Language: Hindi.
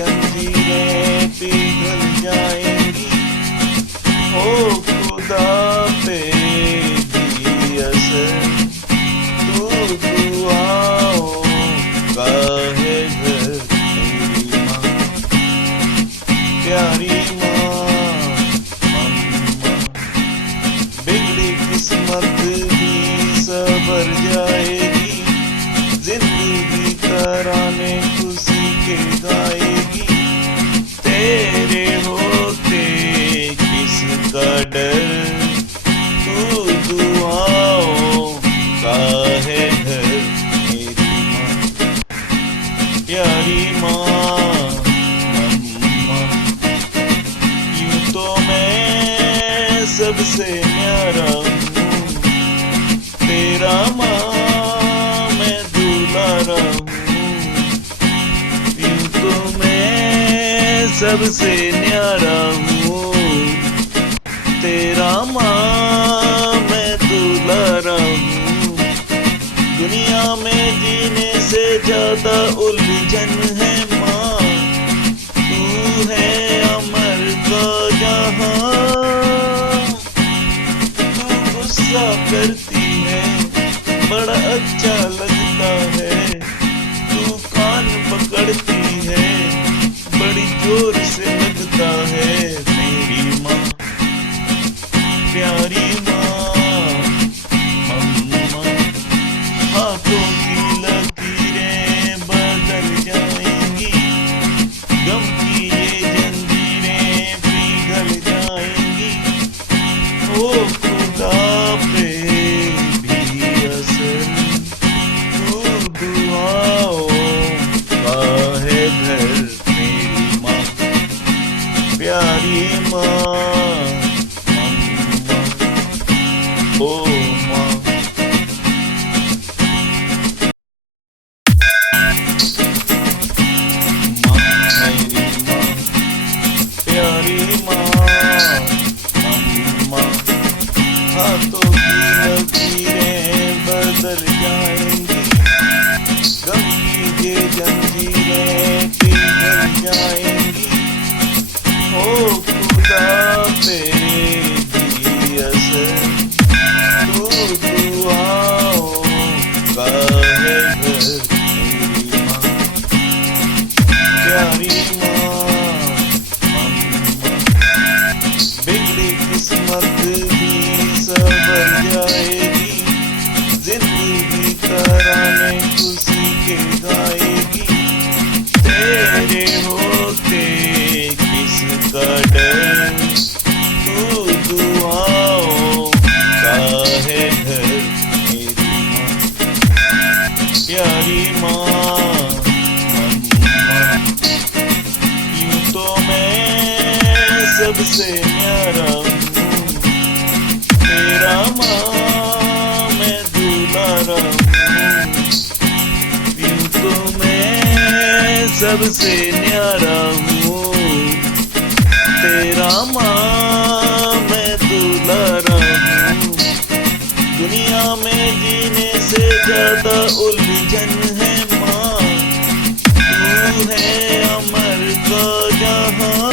जंजीरें पिघल जाएंगी। हो खुदा पे भी असर तू दुआओं का है घर। मेरी माँ प्यारी माँ अम्मा, बिगड़ी किस्मत भी सवर जाएगी। जिंदगी तराने खुशी के गाएगी। तेरे होते किसका डर तू दुआओं का है घर। मेरी माँ प्यारी माँ अम्मा, यूं तो मैं सबसे न्यारा हूँ तेरा माँ मैं दुलारा हूँ। यूं तो मैं सबसे न्यारा हूँ तेरा माँ मैं दुलारा हूँ। दुनिया में जीने से ज्यादा उलझन है माँ, तू है अमर का जहां। तू गुस्सा करती है बड़ा अच्छा लगता है। तू कान पकड़ती है बड़ी जोर से लगता है। मेरी माँ प्यारी माँ अम्मा, हाथों की लकीरें बदल जाएंगी। गम की ये जंजीरें पिघल जाएंगी। ओ खुदा पे भी असर तू दुआओं का है घर। मेरी माँ प्यारी माँ अम्मा, ओ माँ मेरी माँ प्यारी माँ अम्मा, हाथों की लकीरें बदल जाएंगी। गम की ये जंजीरें पिघल जाएंगी। हो खुदा पे भी असर तू दुआओं का है घर। मेरी माँ प्यारी माँ अम्मा, बिगड़ी किस्मत भी सवर जाएगी। जिंदगी तराने खुशी के गाएगी। तेरे होते किसका डर तू दुआओं का है घर। मेरी माँ प्यारी माँ अम्मा, यूं तो मैं सबसे न्यारा हूँ तेरा माँ मैं दुलारा हूँ। यूं तो मैं सबसे न्यारा हूँ तेरा माँ मैं दुलारा हूँ। दुनिया में जीने से ज्यादा उलझन है माँ, तू है अमर का जहां।